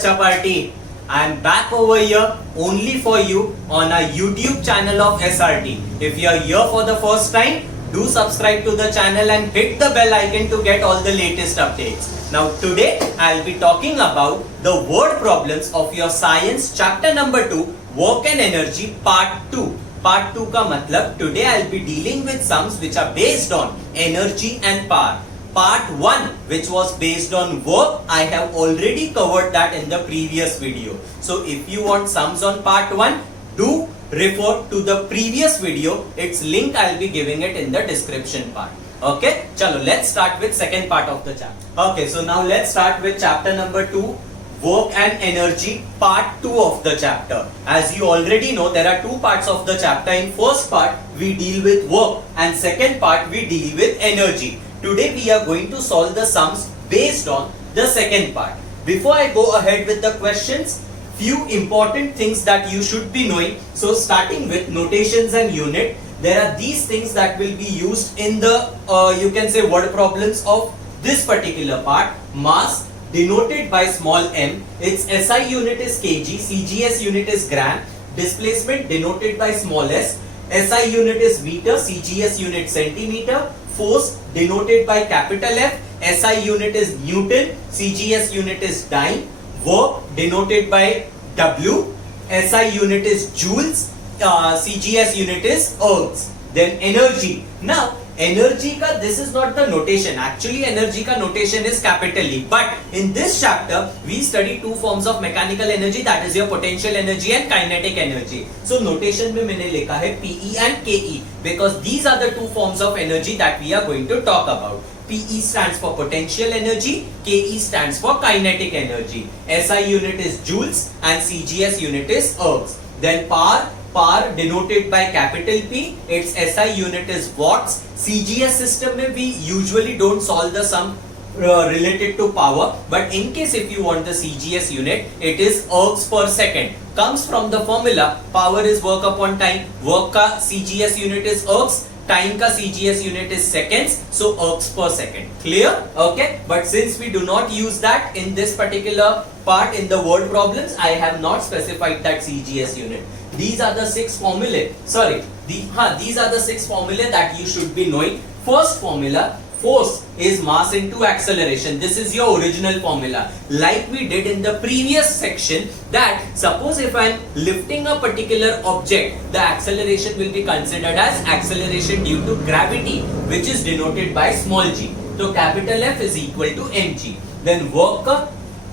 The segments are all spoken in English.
Bacha Party. I am back over here only for you on our YouTube channel of SRT. If you are here for the first time, do subscribe to the channel and hit the bell icon to get all the latest updates. Now today I will be talking about the word problems of your science chapter number 2, work and energy part 2. Part 2 का मतलब today I will be dealing with sums which are based on energy and power. Part 1 which was based on work, I have already covered that in the previous video. So if you want sums on part 1, do refer to the previous video. Its link I will be giving it in the description part. Okay, chalo, let's start with second part of the chapter. Okay, so now let's start with chapter number 2, work and energy, part 2 of the chapter. As you already know, there are two parts of the chapter. In first part we deal with work and second part we deal with energy. Today we are going to solve the sums based on the second part. Before I go ahead with the questions, few important things that you should be knowing. So starting with notations and unit, there are these things that will be used in the you can say word problems of this particular part. Mass denoted by small m, its SI unit is kg, CGS unit is gram. Displacement denoted by small s, SI unit is meter, CGS unit centimeter. Force denoted by capital F, SI unit is Newton, CGS unit is dyne. Work denoted by W, SI unit is joules, CGS unit is ergs. Then energy. Now energy ka, this is not the notation. Actually energy ka notation is capital E. But in this chapter we study two forms of mechanical energy, that is your potential energy and kinetic energy. So notation mein maine likha hai PE and KE because these are the two forms of energy that we are going to talk about. PE stands for potential energy, KE stands for kinetic energy. SI unit is joules and CGS unit is ergs. Then power denoted by capital P, its SI unit is watts. CGS system mein we usually don't solve the sum related to power, but in case if you want the CGS unit, it is ergs per second. Comes from the formula, power is work upon time, work ka CGS unit is ergs, time ka CGS unit is seconds, so ergs per second. Clear? Okay, but since we do not use that in this particular part in the word problems, I have not specified that CGS unit. These are the six formulae. These are the six formulae that you should be knowing. First formula, force is mass into acceleration. This is your original formula. Like we did in the previous section, that suppose if I am lifting a particular object, the acceleration will be considered as acceleration due to gravity, which is denoted by small g. So capital F is equal to mg. Then work ka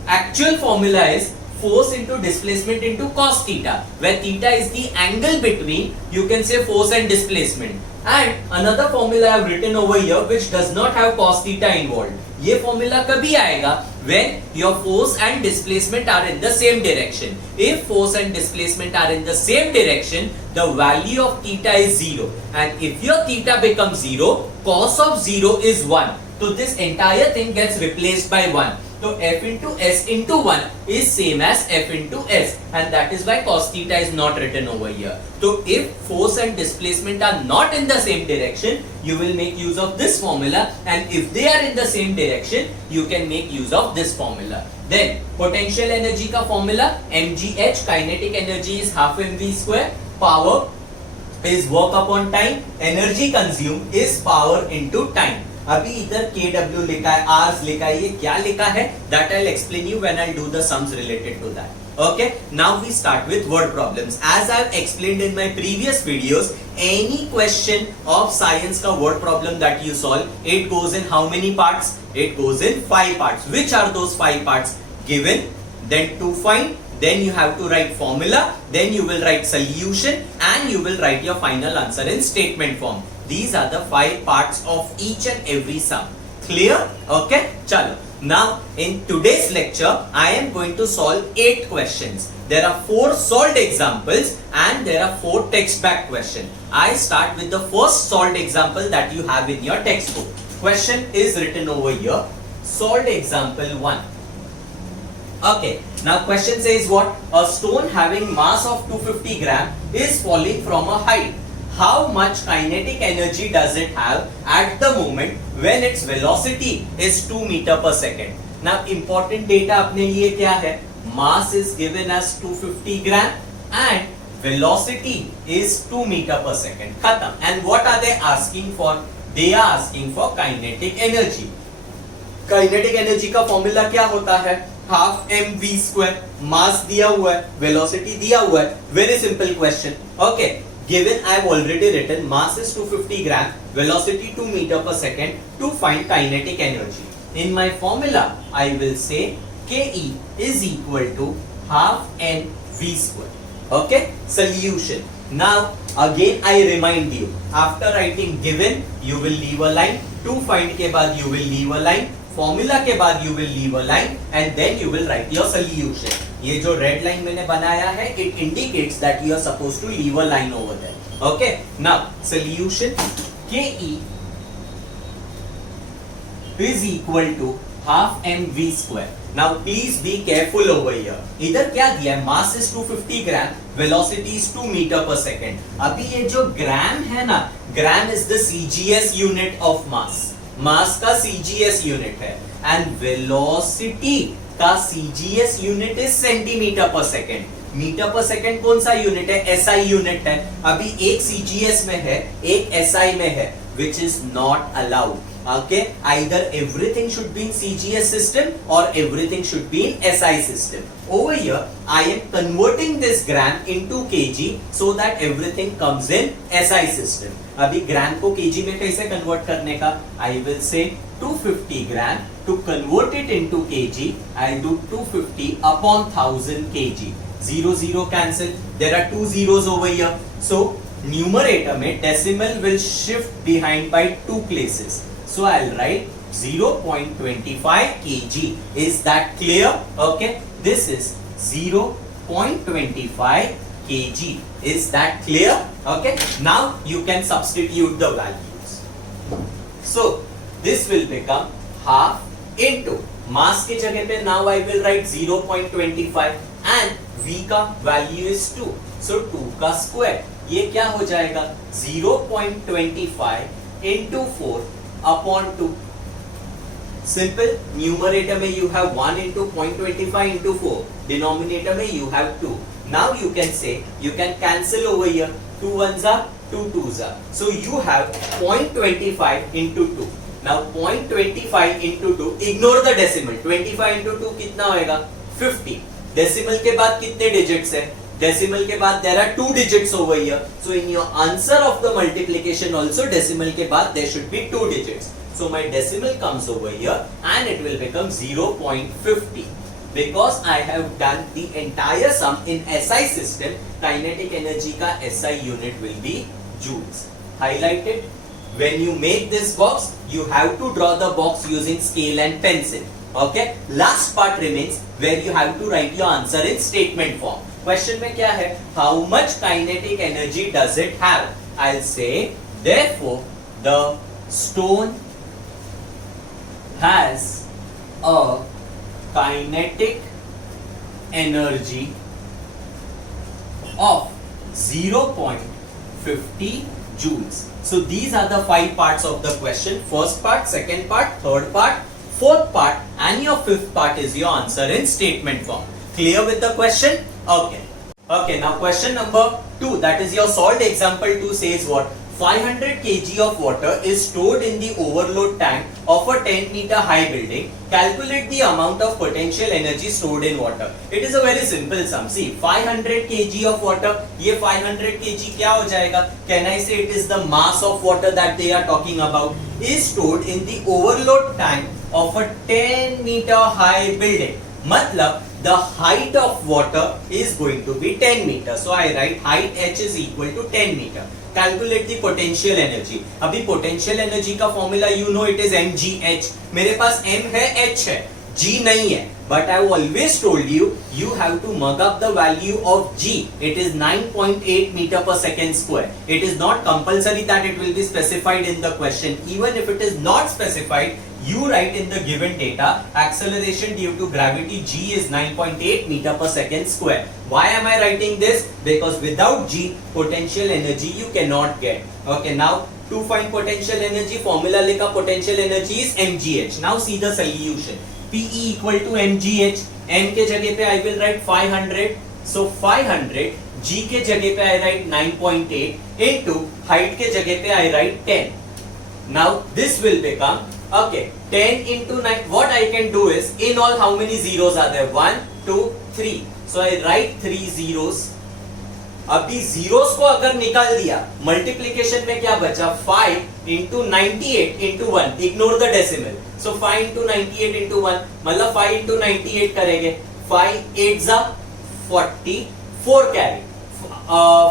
actual formula is force into displacement into cos theta, where theta is the angle between, you can say, force and displacement. And another formula I have written over here which does not have cos theta involved. ये formula कभी आएगा when your force and displacement are in the same direction. If force and displacement are in the same direction, the value of theta is 0. And if your theta becomes 0, cos of 0 is 1. So this entire thing gets replaced by 1. So F into S into 1 is same as F into S, and that is why cos theta is not written over here. So if force and displacement are not in the same direction, you will make use of this formula, and if they are in the same direction, you can make use of this formula. Then potential energy ka formula, mgh, kinetic energy is half mv square, power is work upon time, energy consumed is power into time. अभी इधर KW लिखा है, R's लिखा है, ये क्या लिखा है? That I'll explain you when I'll do the sums related to that. Okay, now we start with word problems. As I've explained in my previous videos, any question of science ka word problem that you solve, it goes in how many parts? It goes in 5 parts. Which are those 5 parts? Given, then to find, then you have to write formula, then you will write solution, and you will write your final answer in statement form. These are the 5 parts of each and every sum. Clear? Okay? Chalo. Now, in today's lecture, I am going to solve 8 questions. There are 4 solved examples and there are 4 text back questions. I start with the first solved example that you have in your textbook. Question is written over here. Solved example 1. Okay. Now question says what? A stone having mass of 250 gram is falling from a height. How much kinetic energy does it have at the moment when its velocity is 2 meter per second? Now important data अपने लिए क्या है? mass is given as 250 gram and velocity is 2 meter per second. Khatam. And what are they asking for? They are asking for kinetic energy. Kinetic energy का formula क्या होता है? Half M V square. Mass दिया हुआ है, velocity दिया हुआ है. Very simple question. Okay, given I have already written mass is 250 gram, velocity 2 meter per second to find kinetic energy. In my formula, I will say KE is equal to half n v square. Okay, solution. Now again I remind you, after writing given you will leave a line, to find के बाद you will leave a line, formula के बाद you will leave a line and then you will write your solution. ये जो red line मैंने बनाया है, it indicates that you are supposed to leave a line over there. Okay, now solution KE is equal to half mv square. Now please be careful over here. इधर क्या दिया है? Mass is 250 gram, velocity is 2 meter per second. अभी ये जो gram है ना, gram is the CGS unit of mass. Mass का CGS unit है and velocity का CGS unit is centimeter per second. Metre per second कौन सा यूनिट है? SI यूनिट है. अभी एक CGS में है, एक SI में है, which is not allowed. Okay, either everything should be in CGS system or everything should be in SI system. Over here, I am converting this gram into kg so that everything comes in SI system. अभी gram को kg में कैसे convert करने का? I will say 250 gram. To convert it into kg, I do 250 upon 1000 kg. 0 0 cancel. There are two zeros over here. So numerator में decimal will shift behind by 2 places. So I'll write 0.25 kg. Is that clear? Okay. This is 0.25 kg. Is that clear? Okay. Now you can substitute the values. So this will become half into mass के जगह पे now I will write 0.25 and v का value is 2. So 2 का square. ये क्या हो जाएगा? 0.25 into 4 upon 2. Simple. Numerator में you have 1 into 0.25 into 4. Denominator में you have 2. Now you can say, you can cancel over here. 2 ones are, 2 twos are. So you have 0.25 into 2. Now 0.25 into 2. Ignore the decimal. 25 into 2 कितना होएगा? 50. Decimal के बाद कितने digits है? Decimal के बाद there are 2 digits over here. So in your answer of the multiplication also decimal के बाद there should be 2 digits. So my decimal comes over here and it will become 0.50. Because I have done the entire sum in SI system, kinetic energy का SI unit will be joules. Highlighted. When you make this box, you have to draw the box using scale and pencil. Okay. Last part remains where you have to write your answer in statement form. Question में क्या है? How much kinetic energy does it have? I'll say, therefore, the stone has a kinetic energy of 0.50 joules. So these are the 5 parts of the question. First part, second part, third part, fourth part and your fifth part is your answer in statement form. Clear with the question? Okay. Okay, now question number 2, that is your solved example 2 says what? 500 kg of water is stored in the overload tank of a 10 meter high building. Calculate the amount of potential energy stored in water. It is a very simple sum. See, 500 kg of water, ये 500 kg क्या हो जाएगा? Can I say it is the mass of water that they are talking about? Is stored in the overload tank of a 10 meter high building. मतलब the height of water is going to be 10 meters. So I write height h is equal to 10 meter. Calculate the potential energy. अभी potential energy का formula you know it is mgh. मेरे पास m है, h है, g नहीं है. But I have always told you, you have to mug up the value of g. It is 9.8 meter per second square. It is not compulsory that it will be specified in the question. Even if it is not specified, you write in the given data, acceleration due to gravity g is 9.8 meter per second square. Why am I writing this? Because without g, potential energy you cannot get. Okay, now to find potential energy, formula लिखा potential energy is mgh. Now see the solution. PE equal to mgh. m के जगह पे I will write 500, so 500. g के जगह पे I write 9.8 into height के जगह पे I write 10. Now this will become, okay, 10 into 9. What I can do is, in all how many zeros are there? 1, 2, 3. So I write 3 zeros. अभी zeros को अगर निकाल दिया, मल्टीप्लीकेशन में क्या बचा? 5 into 98 into 1. Ignore the decimal. So 5 into 98 into 1 मतलब 5 into 98 करेंगे. 5 8 जा 44 कैरी.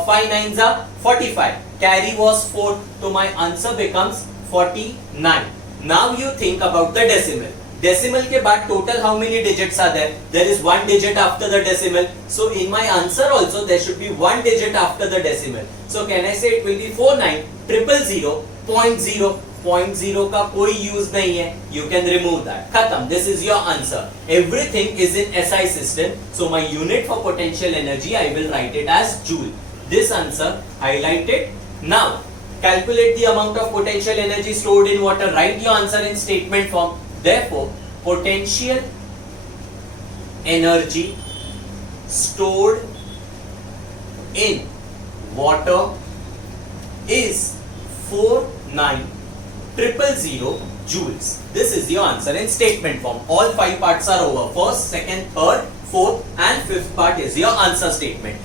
5 9 जा 45. Carry was 4. So my answer becomes 49. Now you think about the decimal. Decimal के बाद total how many digits are there? There is one digit after the decimal. So in my answer also there should be one digit after the decimal. So can I say it will be 49,000,000.0. 0.0 का कोई use नहीं है. You can remove that. खत्म. This is your answer. Everything is in SI system. So my unit for potential energy I will write it as joule. This answer highlighted. Now calculate the amount of potential energy stored in water. Write your answer in statement form. Therefore, potential energy stored in water is 49,000,000 joules. This is your answer in statement form. All 5 parts are over. First, second, third, fourth and fifth part is your answer statement.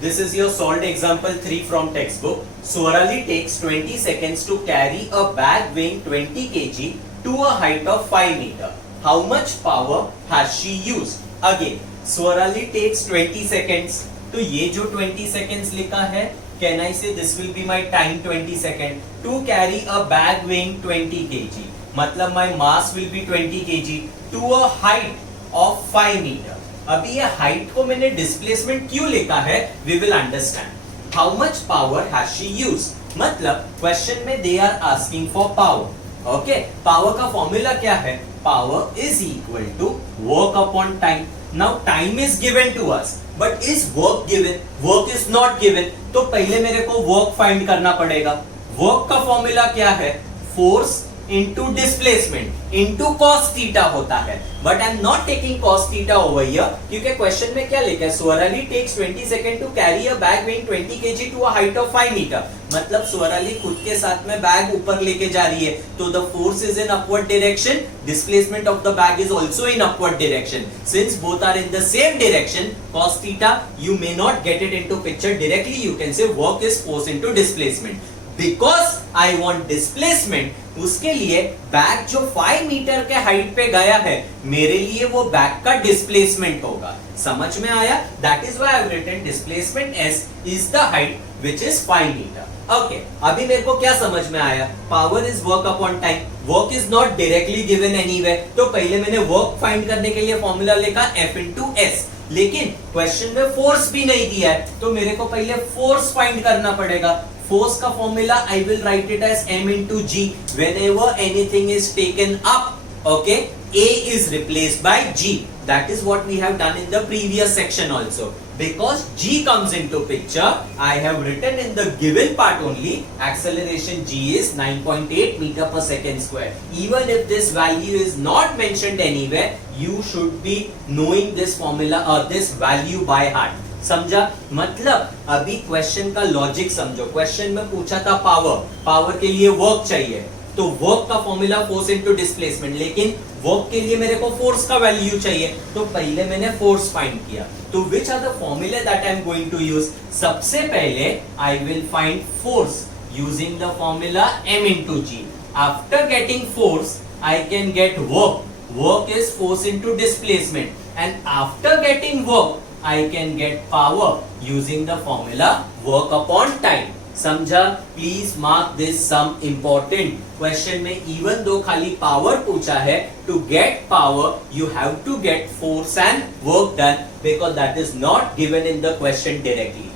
This is your solved example 3 from textbook. Swarali takes 20 seconds to carry a bag weighing 20 kg to a height of 5 meter. How much power has she used? Again, Swarali takes 20 seconds. तो ये जो 20 seconds लिखा है, can I say this will be my time 20 second to carry a bag weighing 20 kg. मतलब my mass will be 20 kg to a height of 5 meter. अभी ये height को मैंने डिस्प्लेसमेंट क्यों लिखा है, we will understand. How much power has she used, मतलब question में they are asking for power. Okay, power का फॉर्मूला क्या है? Power is equal to work upon time. Now time is given to us, but is work given? Work is not given. तो पहले मेरे को work find करना पड़ेगा. Work का फॉर्मूला क्या है? Force into displacement into cos theta होता है. But I'm not taking cos theta over here क्योंकि क्वेश्चन में क्या लिखा है? Swarali takes 20 seconds to carry a bag weighing 20 kg to a height of 5 meter. मतलब Swarali खुद के साथ में बैग ऊपर लेके जा रही है, तो the force is in upward direction, displacement of the bag is also in upward direction. Since both are in the same direction, cos theta you may not get it into picture directly. You can say work is force into displacement. Because I want displacement, उसके लिए bag जो 5 metre के height पे गया है, मेरे लिए वो बैग का डिस्प्लेसमेंट होगा. समझ में आया? That is why I have written displacement S is the height which is 5 meter. Okay, अभी मेरे को क्या समझ में आया? Power is work upon time. Work is not directly given anywhere. तो पहले मैंने work find करने के लिए फॉर्मूला लिखा F into S. लेकिन क्वेश्चन में फोर्स भी नहीं दिया है, तो मेरे को पहले फोर्स फाइंड करना पड़ेगा. Force का formula I will write it as m into g. Whenever anything is taken up, okay, a is replaced by g. That is what we have done in the previous section also. Because g comes into picture, I have written in the given part only, acceleration g is 9.8 meter per second square. Even if this value is not mentioned anywhere, you should be knowing this formula or this value by heart. समझा? मतलब अभी question का logic समझो. Question में पूछा था power, power के लिए वर्क चाहिए, तो वर्क का फॉर्मूला फोर्स इनटू डिस्प्लेसमेंट. लेकिन वर्क के लिए मेरे को फोर्स का वैल्यू चाहिए, तो पहले मैंने फोर्स फाइंड किया. तो which are the formulae that I am going to use? सबसे पहले I will find force using the formula m into g. After getting force I can get work. Work is force into displacement, and after getting work I can get power using the formula work upon time. समझा? Please mark this sum important. Question में even though खाली power पूछा है, to get power you have to get force and work done because that is not given in the question directly.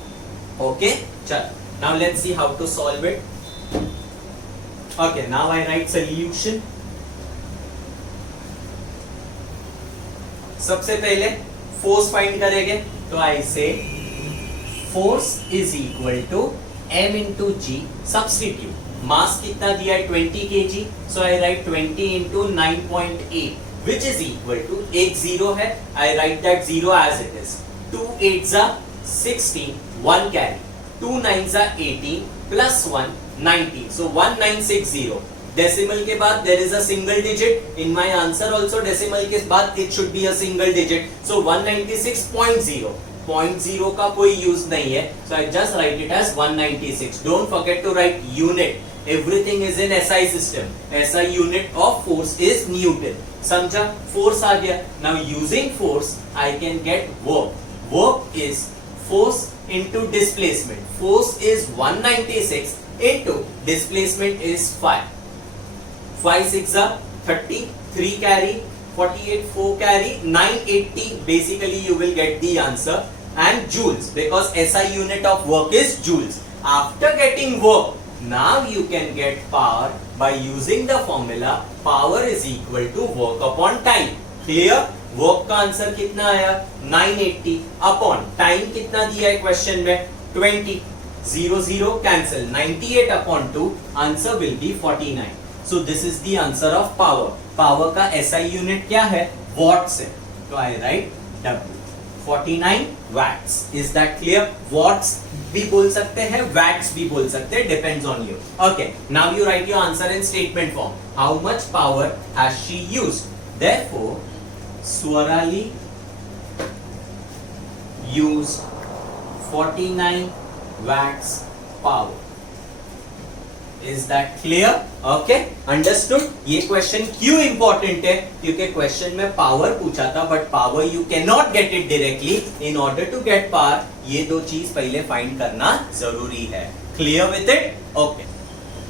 Okay? चल. Now let's see how to solve it. Okay, now I write solution. सबसे पहले force find करेंगे, तो I say force is equal to m into g. Substitute. Mass कितना दिया है? 20 kg. So I write 20 into 9.8. which is equal to, एक zero है, I write that zero as it is. 2 8s are 16, 1 carry, 2 9s are 18 plus 1 19, so 1960. Decimal के बाद there is a single digit in my answer also. Decimal के बाद it should be a single digit, so 196.0. 0.0 का कोई use नहीं है, so I just write it as 196. Don't forget to write unit. Everything is in SI system. SI unit of force is Newton. समझा? Force आ गया. Now using force I can get work. Work is force into displacement. Force is 196 into displacement is 5. 5 6 are 30, 3 carry, 48, 4 carry, 980. Basically you will get the answer. And joules, because SI unit of work is joules. After getting work, now you can get power by using the formula power is equal to work upon time. Clear? Work का answer कितना आया? 980 upon time कितना दिया है question में? 20. 0 0 cancel. 98 upon 2, answer will be 49. So this is the answer of power. Power का SI unit क्या है? वॉट्स है, तो I write W. 49 watts. Is that clear? Watts भी बोल सकते हैं, वैट्स भी बोल सकते हैं, depends on you. Okay, now you write your answer in statement form. How much power has she used? Therefore Swarali used 49 watts power. Is that clear? Okay, understood? ये question क्यों इंपॉर्टेंट है? क्योंकि question में power पूछा था, but power you can not get it directly. In order to get power ये दो चीज पहले फाइंड करना जरूरी है. Clear with it? Okay,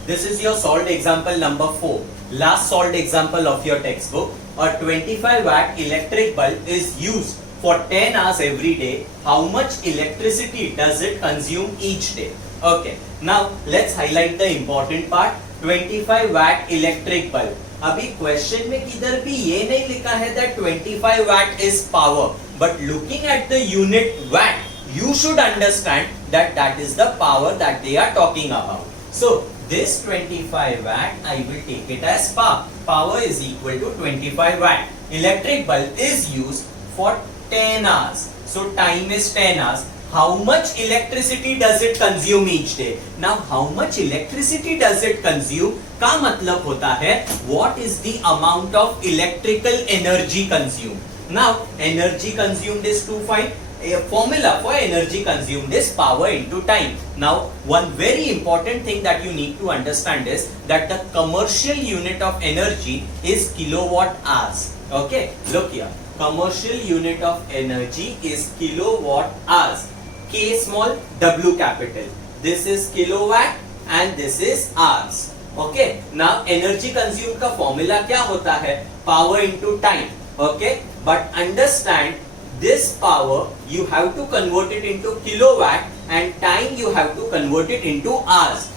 this is your solved example number 4. Last solved example of your textbook. A 25 watt electric bulb is used for 10 hours every day. How much electricity does it consume each day? Okay, now let's highlight the important part. 25 watt electric bulb. अभी question में किधर भी ये नहीं लिखा है that 25 watt is power, but looking at the unit watt, you should understand that that is the power that they are talking about. So this 25 watt, I will take it as power. Power is equal to 25 watt. Electric bulb is used for 10 hours. So time is 10 hours. How much electricity does it consume each day? Now how much electricity does it consume? का मतलब होता है what is the amount of electrical energy consumed. Now energy consumed is to find. A formula for energy consumed is power into time. Now one very important thing that you need to understand is that the commercial unit of energy is kilowatt hours. Okay, look here, commercial unit of energy is kilowatt hours. K small, W capital. This is kilowatt and this is hours. Okay, now energy consumed का formula क्या होता है? Power into time. Okay, but understand this power you have to convert it into kilowatt and time you have to convert it into hours.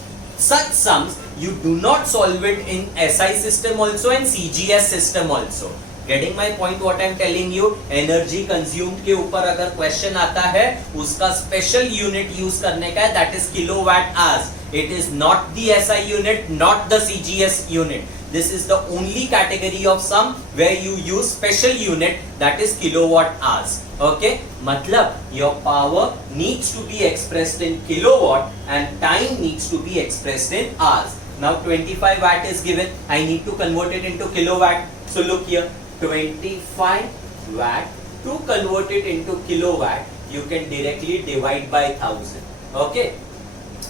Such sums you do not solve it in SI system also and CGS system also. Getting my point what I am telling you? Energy consumed के ऊपर अगर question आता है उसका special unit use करने का है, that is kilowatt hours. It is not the SI unit, not the CGS unit. This is the only category of sum where you use special unit, that is kilowatt hours. Okay, मतलब your power needs to be expressed in kilowatt and time needs to be expressed in hours. Now 25 watt is given, I need to convert it into kilowatt. So look here, 25 watt, to convert it into kilowatt you can directly divide by 1000. Okay,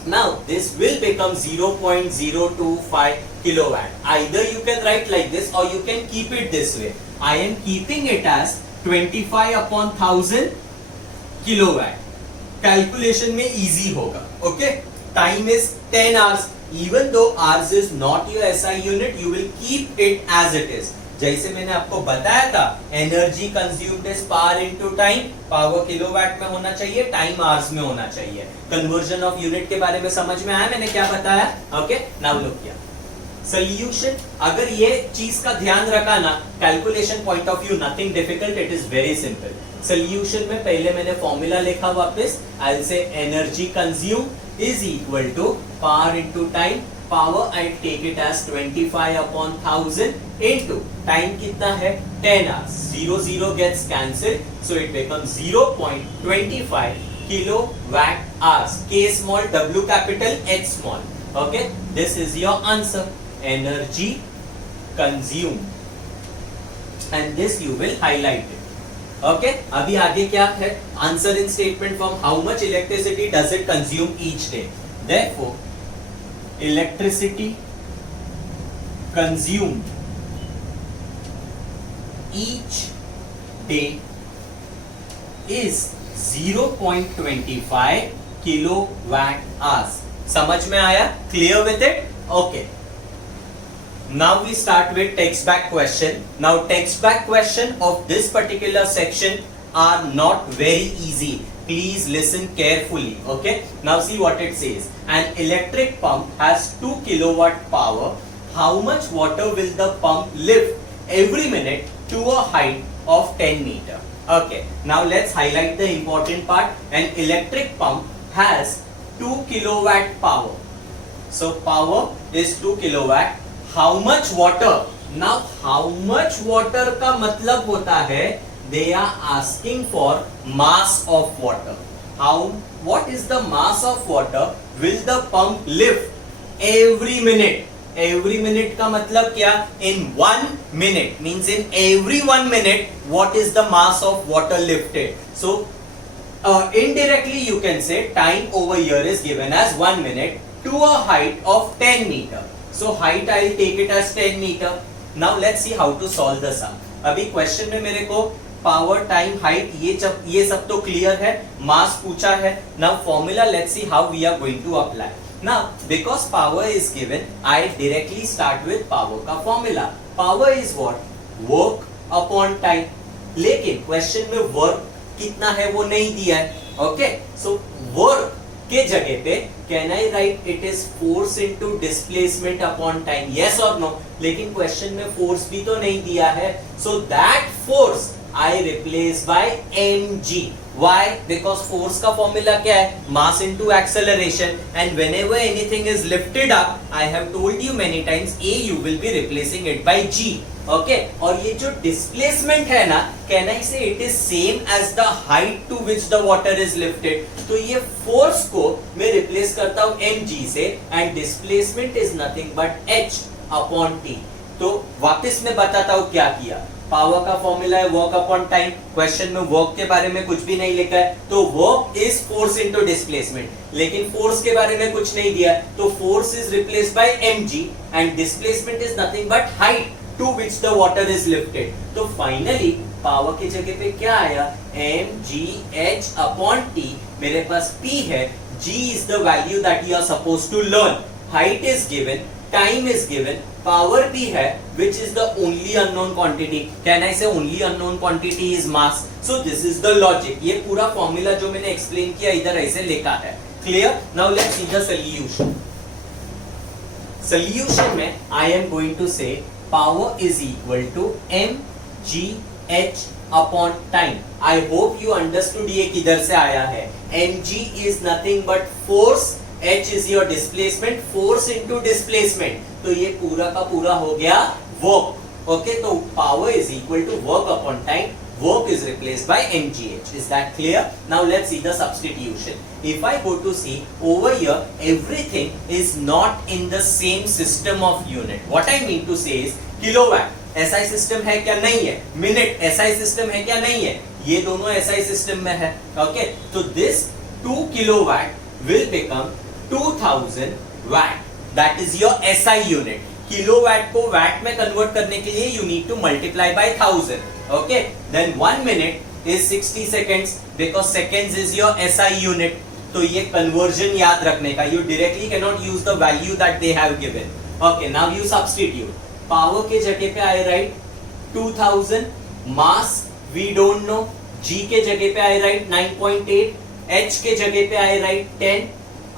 now this will become 0.025 kilowatt. Either you can write like this or you can keep it this way. I am keeping it as 25 upon 1000 kilowatt. Calculation में easy होगा. Okay, time is 10 hours. Even though hours is not your SI unit, you will keep it as it is. जैसे मैंने आपको बताया था, energy consumed is power into time. Power kilowatt में होना चाहिए, टाइम आवर्स में होना चाहिए. कन्वर्जन ऑफ यूनिट के बारे में समझ में आया मैंने क्या बताया? Okay, now look here. Solution, अगर ये चीज का ध्यान रखा ना, calculation point of view nothing difficult, it is very simple. Solution में पहले मैंने फॉर्मूला लिखा वापस. I will say energy consume is equal to power into time. power I take it as 25 upon 1000 into time कितना है 10 hours. 0 gets cancelled, so it becomes 0.25 kilowatt hours. K small, W capital, H small. Okay, this is your answer. Energy consumed, and this you will highlight it. Okay, अभी आगे क्या है? Answer in statement form. How much electricity does it consume each day? Therefore, electricity consumed each day is 0.25 kilowatt hours. समझ में आया? Clear with it? Okay. Now we start with text back question. Now text back question of this particular section are not very easy. Please listen carefully. Okay. Now see what it says. An electric pump has 2 kilowatt power. How much water will the pump lift every minute to a height of 10 meter? Okay. Now let's highlight the important part. An electric pump has 2 kilowatt power. So power is 2 kilowatt. How much water? Now how much water का मतलब होता है they are asking for mass of water. What is the mass of water will the pump lift every minute? Every minute का मतलब क्या? In 1 minute means in every 1 minute what is the mass of water lifted? So indirectly you can say time over here is given as 1 minute to a height of 10 meter. So height I will take it as 10 meter. Now let's see how to solve the sum. अभी question में मेरे को power time height ये सब तो clear है, mass पूछा है. Now formula let's see how we are going to apply. Now because power is given I directly start with power का formula. Power is what? Work upon time. लेकिन question में work कितना है वो नहीं दिया है. ओके, सो वर्क के जगह पे can I right it is force into displacement upon time, yes और नो. लेकिन क्वेश्चन में फोर्स भी तो नहीं दिया है. So that force I replace by mg. Why? Because force का फॉर्मूला क्या है? Mass into acceleration. And whenever anything is lifted up, I have told you many times, A you will be replacing it by g. Okay? और ये जो displacement है ना, can I say it is same as the height to which the water is lifted? तो ये force को मैं replace करता हूँ mg से, and displacement is nothing but h upon t. तो वापस मैं बताता हूँ क्या किया. पावर का फॉर्मूला है वर्क अपॉन टाइम. क्वेश्चन में वर्क के बारे में कुछ भी नहीं लिखा है, तो work is force into displacement. लेकिन फोर्स के बारे में कुछ नहीं दिया, तो force is replaced by mg and displacement is nothing but height to which the water is lifted. तो फाइनली पावर की जगह पे क्या आया? mgh upon t. मेरे पास p है, g is the value that you are supposed to learn. Height is given, time is given, power भी है, which is the only unknown quantity. Can I say only unknown quantity is mass? So this is the logic. ये पूरा formula जो मैंने explain किया इधर ऐसे लिखा है. Clear? Now let's see the solution. Solution में I am going to say power is equal to mgh upon time. I hope you understood ये किधर से आया है. mg is nothing but force, h is your displacement, force into displacement. तो ये पूरा का पूरा हो गया work. Okay, तो power is equal to work upon time. Work is replaced by mgh. Is that clear? Now let's see the substitution. If I go to see over here, everything is not in the same system of unit. What I mean to say is kilowatt SI system है क्या? नहीं है. Minute SI system है क्या? नहीं है. ये दोनों SI system में है. Okay, so this 2 kilowatt will become 2000 watt. That is your SI unit. Kilowatt को वैट में कन्वर्ट करने के लिए you need to multiply by 1000. Okay, then 1 minute is 60 seconds because seconds is your SI unit. तो ये conversion याद रखने का. You directly cannot use the value that they have given. Okay, now you substitute. Power के जगह पे I write 2000. Mass we don't know. G के जगह पे I write 9.8. H के जगह पे I write 10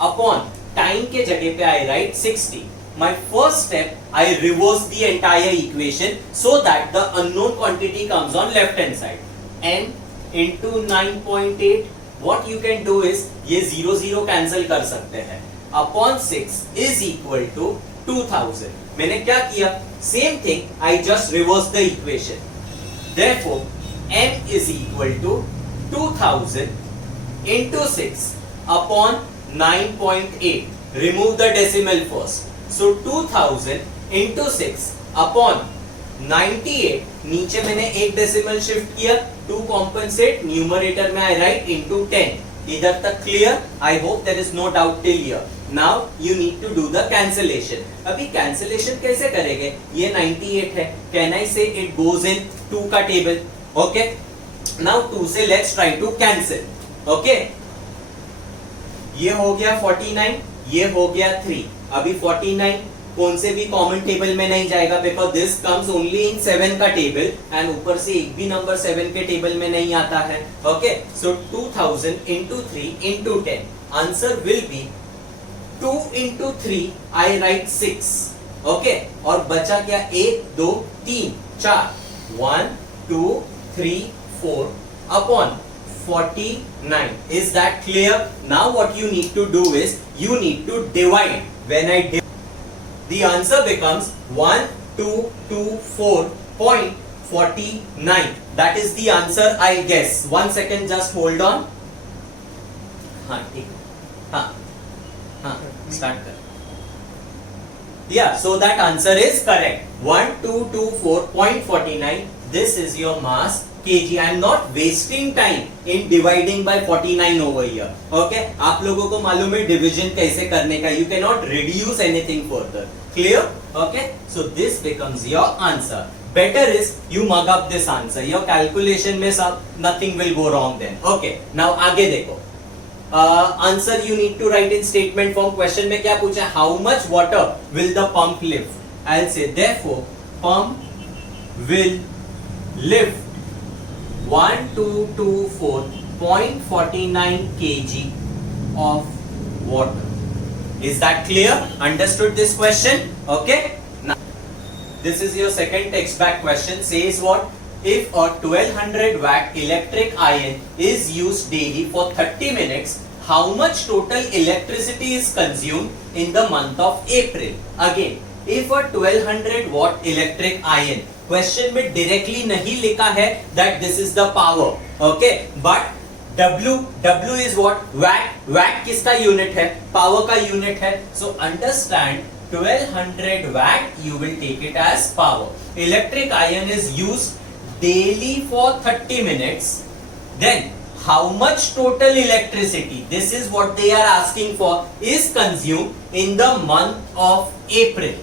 upon टाइम के जगह पे I write 60. My first step, I reverse the entire equation so that the unknown quantity comes on left hand side. M into 9.8. What you can do is ये 0 0 cancel कर सकते हैं. Upon 6 is equal to 2000. मैंने क्या किया? Same thing, I just reverse the equation. Therefore, m is equal to 2000 into 6 upon 9.8. Remove the decimal first. So 2000 into 6 upon 98. नीचे मैंने एक डेसिमल शिफ्ट किया टू कॉम्पनसेट. न्यूमरेटर में आई राइट into 10. इधर तक clear? I hope there is no doubt till here. Now you need to do the cancellation. अभी cancellation कैसे करेंगे? ये 98 है. कैन आई से इट गोज इन 2 का टेबल? ओके, नाउ 2 से let's try to cancel. Okay, ये हो गया 49, ये हो गया 3. अभी 49 कौन से भी कॉमन टेबल में नहीं जाएगा because this comes only in 7 का टेबल एंड ऊपर से एक भी नंबर 7 के टेबल में नहीं आता है. Okay, so 2000 into 3 into 10. Answer will B 2 into 3 I right 6. Okay, और बचा क्या? 1 2 3 4. 1 2 3 4 upon 49. Is that clear? Now what you need to do is you need to divide. When I divide, the answer becomes 1224.49. That is the answer, I guess. 1 second, just hold on. हाँ ठीक, हाँ start कर. Yeah, so that answer is correct. 1224.49. This is your mass kg. I am not wasting time in dividing by 49 over here. Okay? आप लोगों को मालूम है division कैसे करने का. You cannot reduce anything further. Clear? Okay? So this becomes your answer. Better is you mug up this answer. Your calculation में सब nothing will go wrong then. Okay? Now आगे देखो. Answer you need to write in statement form. Question में क्या पूछा? How much water will the pump lift? I'll say therefore pump will lift 1224.49 kg of water. Is that clear? Understood this question? Okay? Now, this is your second text back question. Says what? If a 1200 watt electric iron is used daily for 30 minutes, how much total electricity is consumed in the month of April? Again, if a 1200 watt electric iron, question में directly नहीं लिखा है that this is the power, okay? But W is what? Watt किसका unit है? Power का unit है. So understand 1200 watt you will take it as power. Electric iron is used daily for 30 minutes. Then how much total electricity, this is what they are asking for, is consumed in the month of April.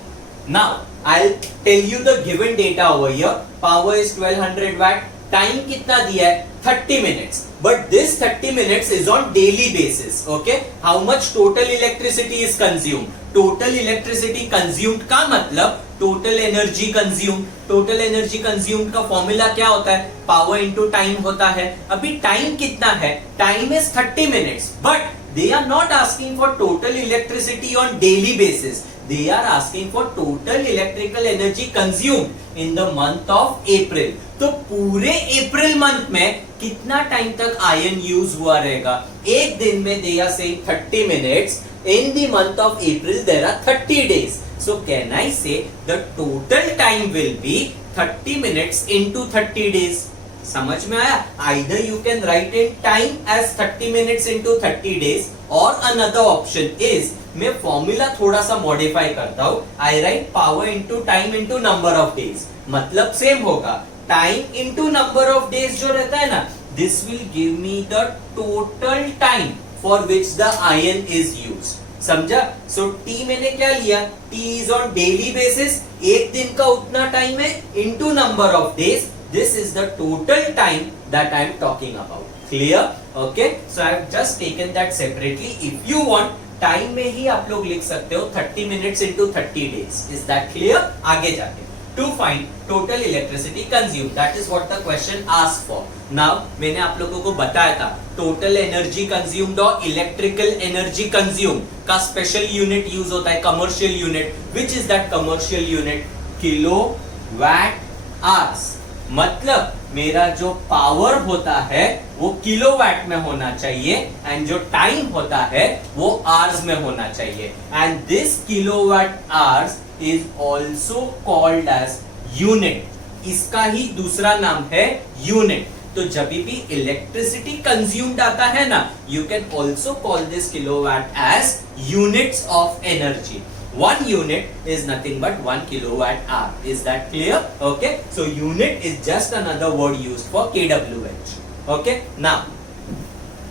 Now I'll tell you the given data over here. Power is 1200 watt. Time कितना दिया है? 30 minutes. But this 30 minutes is on daily basis. Okay? How much total electricity is consumed? Total electricity consumed का मतलब total energy consumed. Total energy consumed का formula क्या होता है? Power into time होता है. अभी टाइम कितना है? Time is 30 minutes. But they are not asking for total electricity on daily basis. They are asking for total electrical energy consumed in the month of April. तो पूरे April month में कितना time तक iron use हुआ रहेगा? एक दिन में they are saying 30 minutes. In the month of April there are 30 days. So can I say the total time will be 30 minutes into 30 days? समझ में आया? Either you can write in time as 30 minutes into 30 days or another option is मैं formula थोड़ा सा modify करता हूं. I write power into time into number of days. मतलब same होगा. Time into number of days जो रहता है ना, this will give me the total time for which the iron is used. समझा? So T मैंने क्या लिया? T is on daily basis. एक दिन का उतना टाइम है into number of days. This is the total time that I am talking about. Clear? Okay? So I have just taken that separately. If you want, time में ही आप लोग लिख सकते हो 30 minutes into 30 days. Is that clear? आगे जाके to find total electricity consumed. That is what the question asked for. Now मैंने आप लोगों को बताया था total energy consumed और electrical energy consumed का special unit use होता है, commercial unit. Which is that commercial unit? Kilowatt hours. मतलब मेरा जो पावर होता है वो किलोवाट में होना चाहिए एंड जो टाइम होता है वो आवर्स में होना चाहिए and this kilowatt hours is also called as unit. इसका ही दूसरा नाम है यूनिट। तो जब भी इलेक्ट्रिसिटी कंज्यूम्ड आता है ना, you can also call this kilowatt as units of energy. 1 unit is nothing but 1 kilowatt hour. Is that clear? Okay. So unit is just another word used for kWh. Okay. Now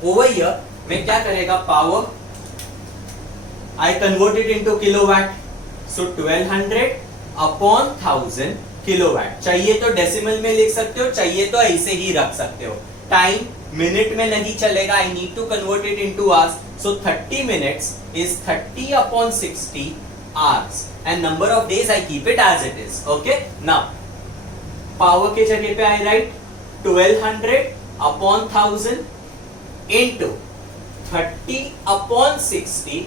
over here मैं क्या करेगा power I convert it into kilowatt. So 1200 upon 1000 kilowatt. चाहिए तो decimal में लिख सकते हो, चाहिए तो ऐसे ही रख सकते हो। टाइम मिनट में नहीं चलेगा, I need to convert it into hours. So 30 minutes is 30 upon 60 hours and number of days I keep it as it is. Okay. Now power के जगह पे I write 1200 upon 1000 into 30 upon 60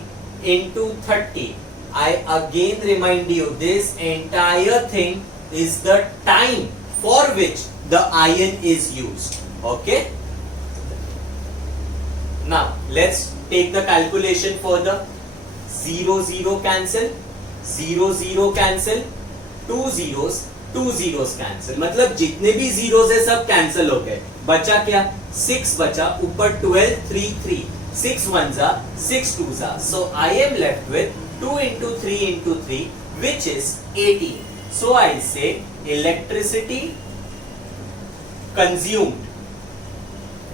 into 30. I again remind you this entire thing is the time for which the ion is used. Okay. Now let's take the calculation further. 0 0 cancel, 0 0 cancel, 2 zeros, 2 zeros cancel. मतलब जितने भी zeros है सब cancel हो गए। बचा क्या? 6 बचा, ऊपर 12 3 3, 6 1s are 6 2s are. So I am left with 2 into 3 into 3 which is 18. So I say electricity consumed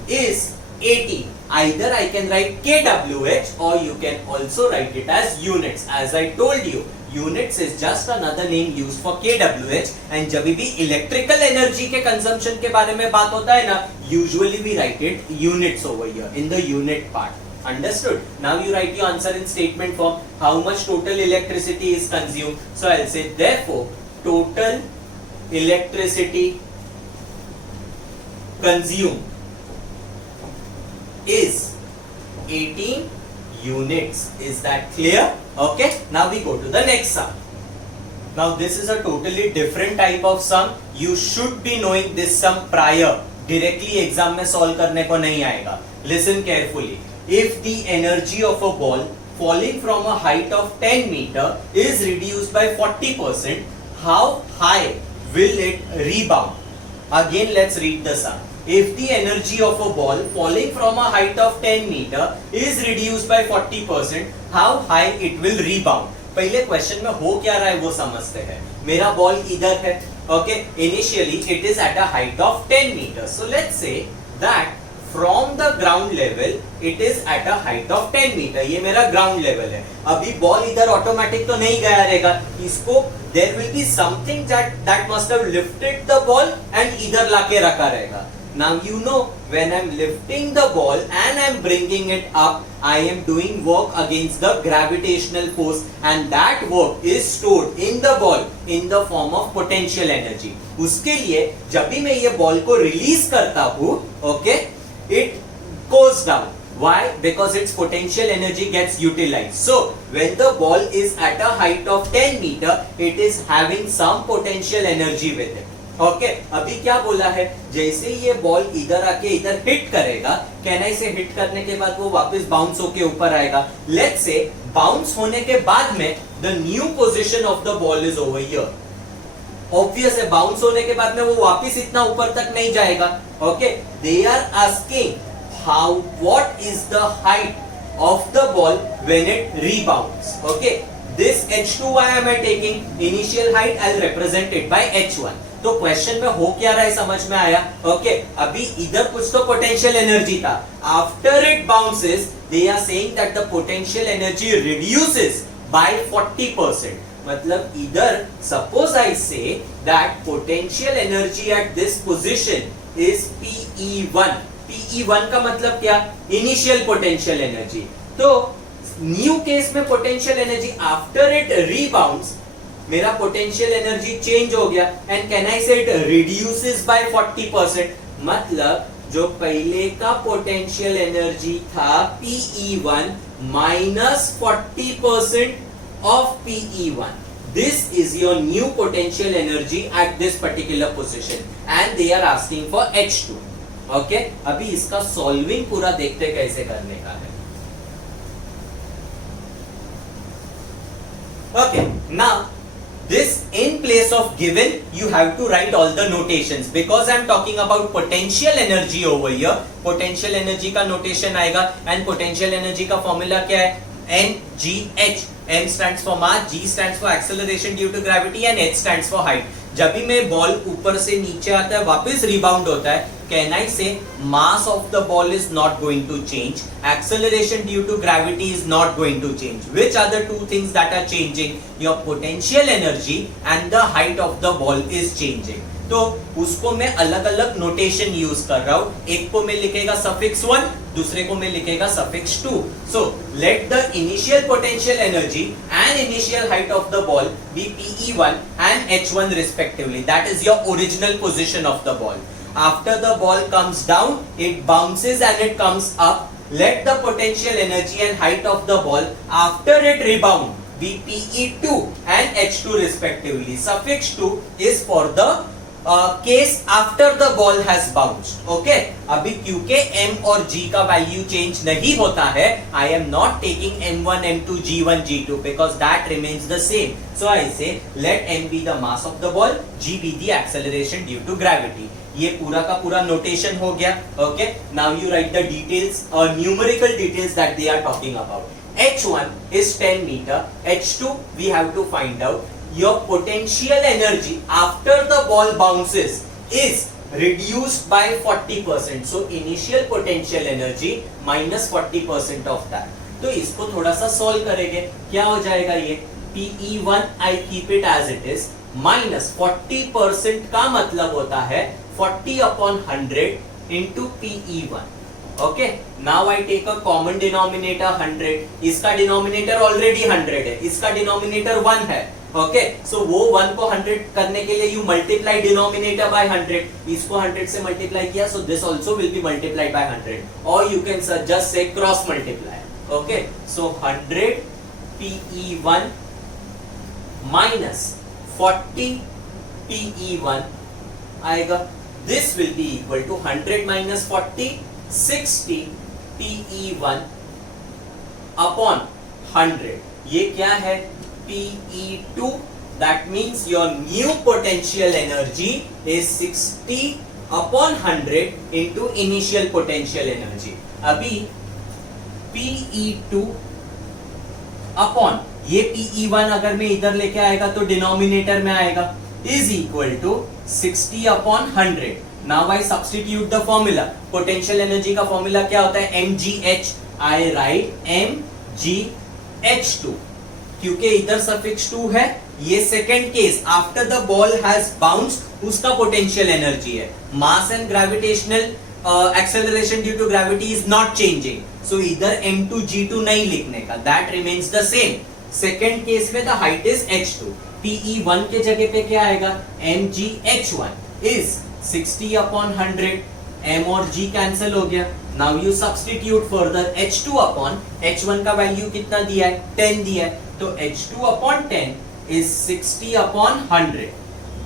is 18. Either I can write kWh or you can also write it as units. As I told you, units is just another name used for kWh and जब भी electrical energy के consumption के बारे में बात होता है ना, usually we write it units over here in the unit part. Understood? Now you write your answer in statement form. How much total electricity is consumed? So I'll say therefore total electricity consumed is 18 units. Is that clear? Okay. Now we go to the next sum. Now this is a totally different type of sum. You should be knowing this sum prior. Directly exam में solve करने को नहीं आएगा. Listen carefully. If the energy of a ball falling from a height of 10 meter is reduced by 40%, how high will it rebound? Again let's read the sum. If the energy of a ball falling from a height of 10 meter is reduced by 40%, how high it will rebound? पहले question में हो क्या रहा है वो समझते हैं। मेरा बॉल इधर है, okay? Initially it is at a height of 10 meters. So let's say that from the ground level it is at a height of 10 meter. ये मेरा ground level है। अभी बॉल इधर ऑटोमेटिक तो नहीं गया रहेगा, इसको there will be something that must have lifted the ball and इधर लाके रखा रहेगा। Now you know when I'm lifting the ball and I'm bringing it up, I am doing work against the gravitational force and that work is stored in the ball in the form of potential energy. उसके लिए जब भी मैं ये ball को release करता हूँ, okay, it goes down. Why? Because its potential energy gets utilized. So when the ball is at a height of 10 meter, it is having some potential energy with it. Okay अभी क्या बोला है, जैसे ये ball इधर आके इधर hit करेगा, कैन आई से हिट करने के बाद वो वापस बाउंस होके ऊपर आएगा। लेट्स से बाउंस होने के बाद में the new position of the ball is over here. Obvious है बाउंस होने के बाद में वो वापस इतना ऊपर तक नहीं जाएगा। Okay they are asking how what is the height of the ball when it rebounds. Okay this h2 why am I taking initial height, I'll represent it by h1। तो क्वेश्चन में हो क्या रहा है समझ में आया? ओके अभी इधर कुछ तो पोटेंशियल एनर्जी था, after it bounces they are saying that the potential energy reduces by 40%। मतलब इधर suppose I say that potential energy at this position is PE1। PE1 का मतलब क्या? Initial potential energy. तो न्यू केस में potential energy after it rebounds, मेरा potential energy change हो गया एंड कैन आई से इट रिड्यूसेस बाय 40%। मतलब जो पहले का पोटेंशियल एनर्जी था PE1 minus 40% of PE1, this is your new potential energy at this particular position and they are asking for H2. Okay, अभी इसका सॉल्विंग पूरा देखते कैसे करने का है. Okay, now this in place of given you have to write all the notations because I am talking about potential energy over here. Potential energy का notation आएगा and potential energy का formula क्या है? mgh. M stands for mass, G stands for acceleration due to gravity and H stands for height. जब भी मैं ball ऊपर से नीचे आता है वापस रिबाउंड होता है, can I say mass of the ball is not going to change, acceleration due to gravity is not going to change. Which are the two things that are changing? Your potential energy and the height of the ball is changing. तो उसको मैं अलग अलग notation use कर रहा हूं. एक को मैं लिखेगा सफिक्स 1, दूसरे को मैं लिखेगा suffix 2. So let the initial potential energy and initial height of the ball be PE1 and H1 respectively. That is your original position of the ball. After the ball comes down, it bounces and it comes up. Let the potential energy and height of the ball after it rebound be PE2 and H2 respectively. Suffix 2 is for the case after the ball has bounced. Okay, अभी क्योंकि m और g का value change नहीं होता है, I am not taking m1 m2 g1 g2 because that remains the same. So I say let m be the mass of the ball, g be the acceleration due to gravity. ये पूरा का पूरा notation हो गया. Okay, now you write the details और numerical details that they are talking about. H1 is 10 meter, H2 we have to find out. Your potential energy after the ball bounces is reduced by 40%. So initial potential energy minus 40% of that. तो इसको थोड़ा सा solve करेंगे. क्या हो जाएगा ये? PE1 I keep it as it is minus 40% का मतलब होता है 40 upon 100 into PE1. Okay, now I take a common denominator 100. इसका denominator already 100 है, इसका denominator 1 है. ओके, सो वो 1 को 100 करने के लिए यू मल्टीप्लाई डिनोमिनेटर बाय 100. इसको 100 से मल्टीप्लाई किया, so this also will be multiplied by 100 और you can just say cross multiply. Okay, so 100 PE1 minus 40 PE1 आएगा. This will be equal to 100 minus 40 60 PE1 upon 100. ये क्या है? PE2. That means your new potential energy is 60 upon 100 into initial potential energy. अभी PE2 upon ये PE1 अगर मैं इधर लेके आएगा तो डिनोमिनेटर में आएगा is equal to 60 upon 100. Now I substitute the formula. Potential energy का formula क्या होता है? mgh. I write mgh2. क्योंकि इधर सफिक्स 2 है, ये second case after the ball has bounced उसका पोटेंशियल एनर्जी है. Mass and gravitational acceleration due to gravity is not changing, so इधर m2 g2 नहीं लिखने का, that remains the same. Second case में the height is h2. PE1 के जगह पे क्या आएगा? mgh1 इज 60 अपॉन 100. m और g कैंसिल हो गया. Now you substitute further h2 upon h1 का वैल्यू कितना दिया है? 10 दिया है. तो h2 upon 10 is 60 upon 100.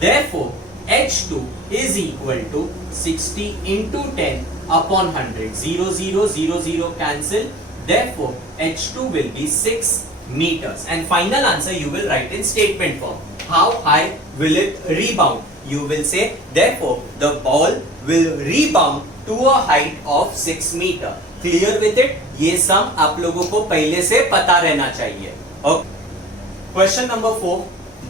Therefore, h2 is equal to 60 into 10 upon 100. 0, 0, 0, 0 cancel. Therefore, h2 will be 6 meters. And final answer you will write in statement form. How high will it rebound? You will say, therefore, the ball will rebound to a height of 6 meter. Clear with it? ये सम आप लोगों को पहले से पता रहना चाहिए. Okay. Question number 4.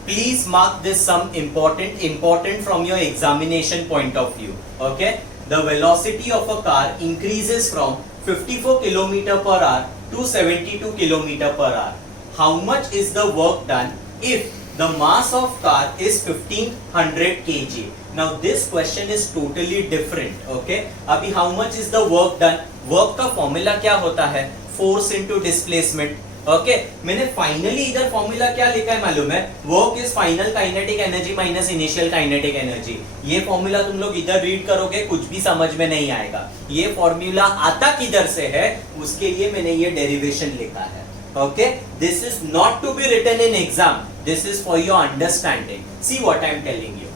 Please mark this sum important from your examination point of view. Okay. The velocity of a car increases from 54 km per hour to 72 km per hour. How much is the work done if the mass of car is 1500 kg? Now this question is totally different. Okay. अभी how much is the work done? Work का formula क्या होता है? Force into displacement. Okay, मैंने finally इधर formula क्या लिखा है मालूम है? Work is final kinetic energy minus initial kinetic energy. ये फॉर्मूला तुम लोग इधर रीड करोगे कुछ भी समझ में नहीं आएगा. ये फॉर्मूला आता किधर से है उसके लिए मैंने ये डेरिवेशन लिखा है. Okay, this is not to be written in exam. this is for your understanding. See what I am telling you.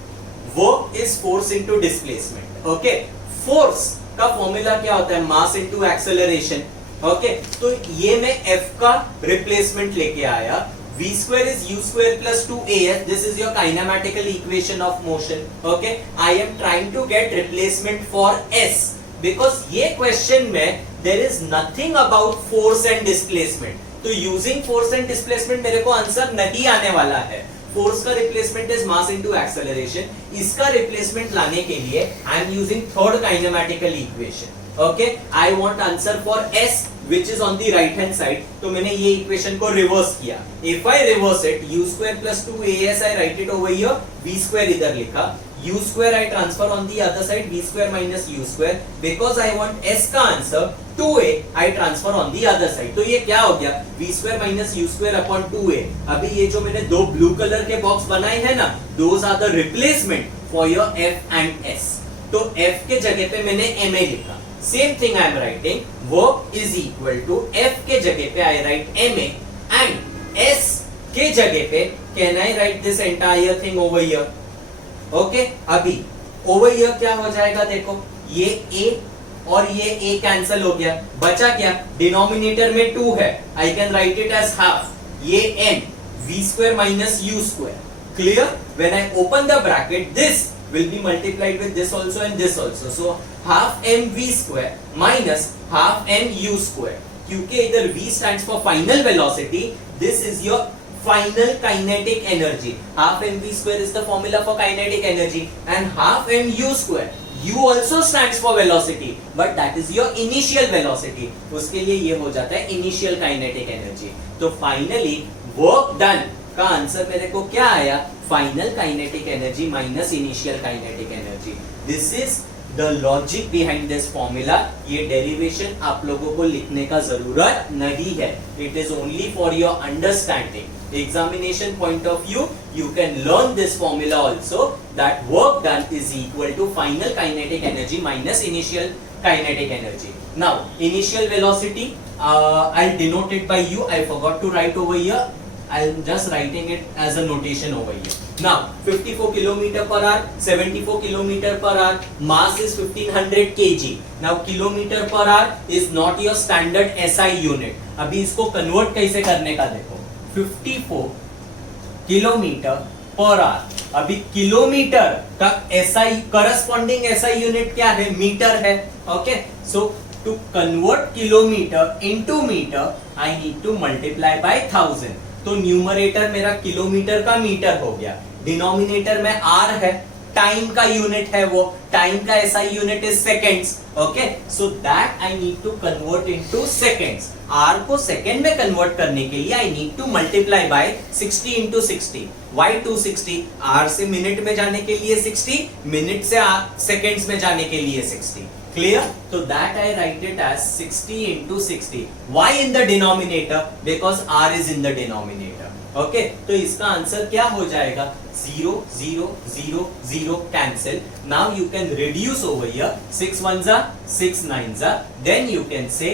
Work is force into displacement. Okay, force का फॉर्मूला क्या होता है? मास इनटू एक्सेलरेशन. ओके, तो ये मैं F का replacement लेके आया. V square is U square plus 2AS. This is your kinematical equation of motion. Okay, I am trying to get replacement for S because ये question में there is nothing about force and displacement. तो using force and displacement मेरे को answer नहीं आने वाला है. Force का replacement is mass into acceleration. इसका रिप्लेसमेंट लाने के लिए I am using third kinematical equation. Okay, I want answer for S which is on the right hand side. तो मैंने ये इक्वेशन को रिवर्स किया. If I reverse it, u square plus 2as I write it over here, v square इधर लिखा, u square I transfer on the other side, v square minus u square. Because I want s का answer 2a I transfer on the other side. तो ये क्या हो गया? v square minus u square upon 2a. अभी ये जो मैंने दो ब्लू कलर के बॉक्स बनाए हैं ना, those are the replacement for your f and s. तो f के जगह पे मैंने ma लिखा. Same thing I am writing. Work is equal to f के जगह पे I write ma and s के जगह पे can I write this entire thing over here? Okay, अभी ओवर हियर क्या हो जाएगा? देखो, ये a और ये a कैंसिल हो गया. बचा क्या? डिनोमिनेटर में 2 है. I can write it as half. ये m v square minus u square. Clear? When I open the bracket, this will be multiplied with this also and this also. So half mv square minus half mu square. क्योंकि इधर v stands for final velocity, this is your final kinetic energy. Half mv square is the formula for kinetic energy and half mu square. U also stands for velocity, but that is your initial velocity. उसके लिए ये हो जाता है initial kinetic energy. तो finally work done का answer मेरे को क्या आया? Final kinetic energy minus initial kinetic energy. This is the logic behind this formula. ये डेरिवेशन आप लोगों को लिखने का जरूरत नहीं है. It is only for your understanding. Examination point of view, you can learn this formula also, that work done is equal to final kinetic energy minus initial kinetic energy. Now initial velocity, I'll denote it by U. I forgot to write over here. I'm just writing it as a notation over here. Now 54 km per hour, 74 km per hour, mass is 1500 kg. Now kilometer per hour is not your standard SI unit. अभी इसको convert कैसे करने का देखो. 54 kilometre per hour. अभी kilometre तक SI corresponding SI unit क्या है? मीटर है. Okay, so to convert kilometer into meter, I need to multiply by 1000. तो न्यूमरेटर मेरा किलोमीटर का मीटर हो गया. डिनोमिनेटर में आर है, टाइम का यूनिट है वो. टाइम का SI unit is seconds. Okay, so that I need to convert into seconds. Hour को सेकेंड में कन्वर्ट करने के लिए I need to multiply by 60 into 60. Why 260? Hour से मिनट में जाने के लिए 60, मिनट से सेकेंड्स में जाने के लिए 60. Clear? So that I write it as 60 into 60. Why in the denominator? Because R is in the denominator. Okay? तो इसका आंसर क्या हो जाएगा? 0, 0, 0, 0 cancel. Now you can reduce over here. 6 ones are 6 nines are. Then you can say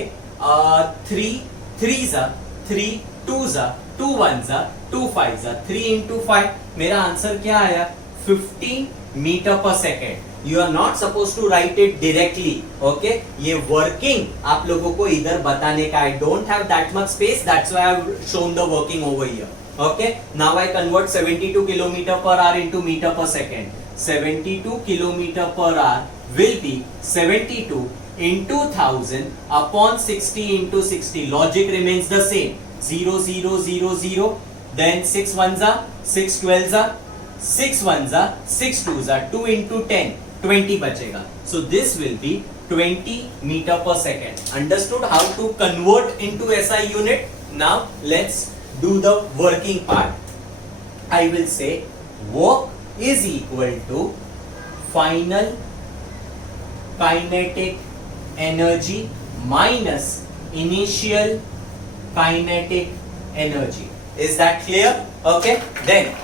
3 threes are 3 twos are 2 ones are 2 fives are 3 into 5. मेरा answer क्या आया? 15 metre पर second. You are not supposed to write it directly. Okay? ये working आप लोगों को इधर बताने का. I don't have that much space. That's why I've shown the working over here. Okay? Now I convert 72 km per hour into meter per second. 72 km per hour will be 72 into 1000 upon 60 into 60. Logic remains the same. 0, 0, 0, 0. Then 6 ones are 6 12s are 6 ones are 6 twos are 2 into 10. 20 बचेगा. So this will be 20 meter per second. Understood how to convert into SI unit? Now let's do the working part. I will say work is equal to final kinetic energy minus initial kinetic energy. Is that clear? Okay. Then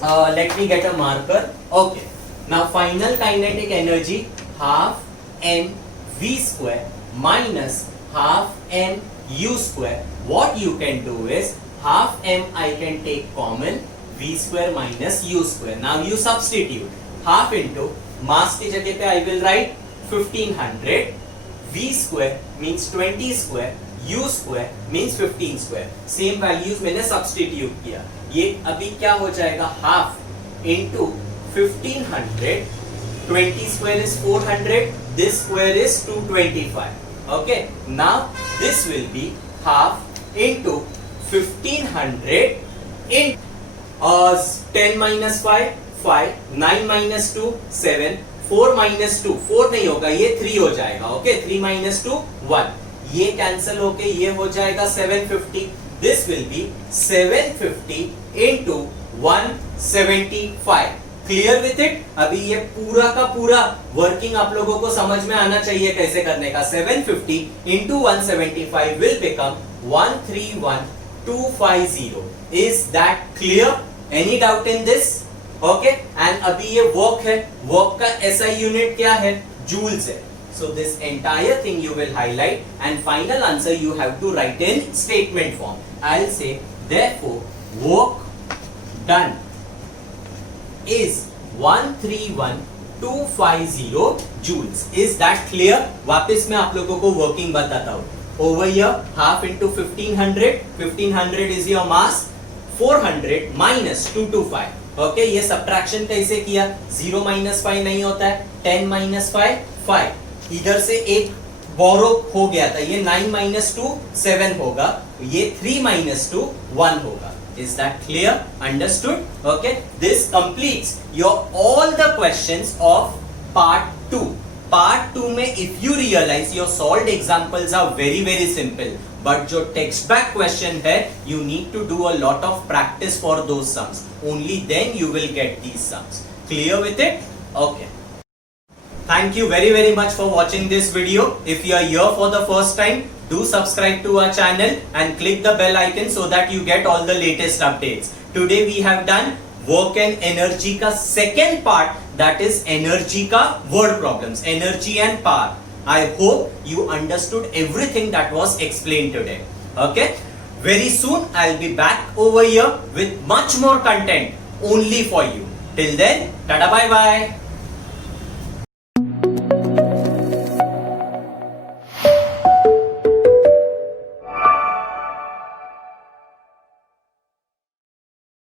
let me get a marker. Okay. Now final kinetic energy half mv square minus half mu square. What you can do is half m I can take common, v square minus u square. Now you substitute half into mass की जगह पे I will write 1500, v square means 20 square, u square means 15 square. Same values मैंने substitute किया. ये अभी क्या हो जाएगा, half into 1500, 20 square is 400, this square is 225. Okay, now this will be half into 1500 in 10 minus 5, 5, 9 minus 2, 7, 4 minus 2, 4 नहीं होगा, ये 3 हो जाएगा. Okay, 3 minus 2, 1. ये कैंसिल होके ये हो जाएगा 750. This will be 750 into 175. Clear with it. अभी ये पूरा का पूरा वर्किंग आप लोगों को समझ में आना चाहिए कैसे करने का. 750 into 175 will become 131250. Is that clear? Any doubt in this? Okay. And अभी ये वर्क है, वर्क का SI यूनिट क्या है, जूल्स है. So this entire thing you will highlight and final answer you have to write in statement form. I'll say therefore work done is 131250 joules. Is that clear? वापस मैं आप लोगों को working बताता हूँ. Over here half into 1500, 1500 is your mass, 400 minus 225. Okay, ये subtraction कैसे किया, 0 minus 5 नहीं होता है, 10 minus 5, 5. इधर से एक बोरो हो गया था, ये 9 minus 2 7 होगा, ये 3 minus 2 1 होगा. Is that clear? Understood? Okay. This completes your all the questions of part 2. Part 2 में if you realize your solved examples are very simple, but जो text back question है, you need to do a lot of practice for those sums. Only then you will get these sums. Clear with it? Okay. Thank you very much for watching this video. If you are here for the first time, do subscribe to our channel and click the bell icon so that you get all the latest updates. Today we have done work and energy का second part, that is energy का word problems, energy and power. I hope you understood everything that was explained today. Okay? Very soon I'll be back over here with much more content only for you. Till then, tada bye bye.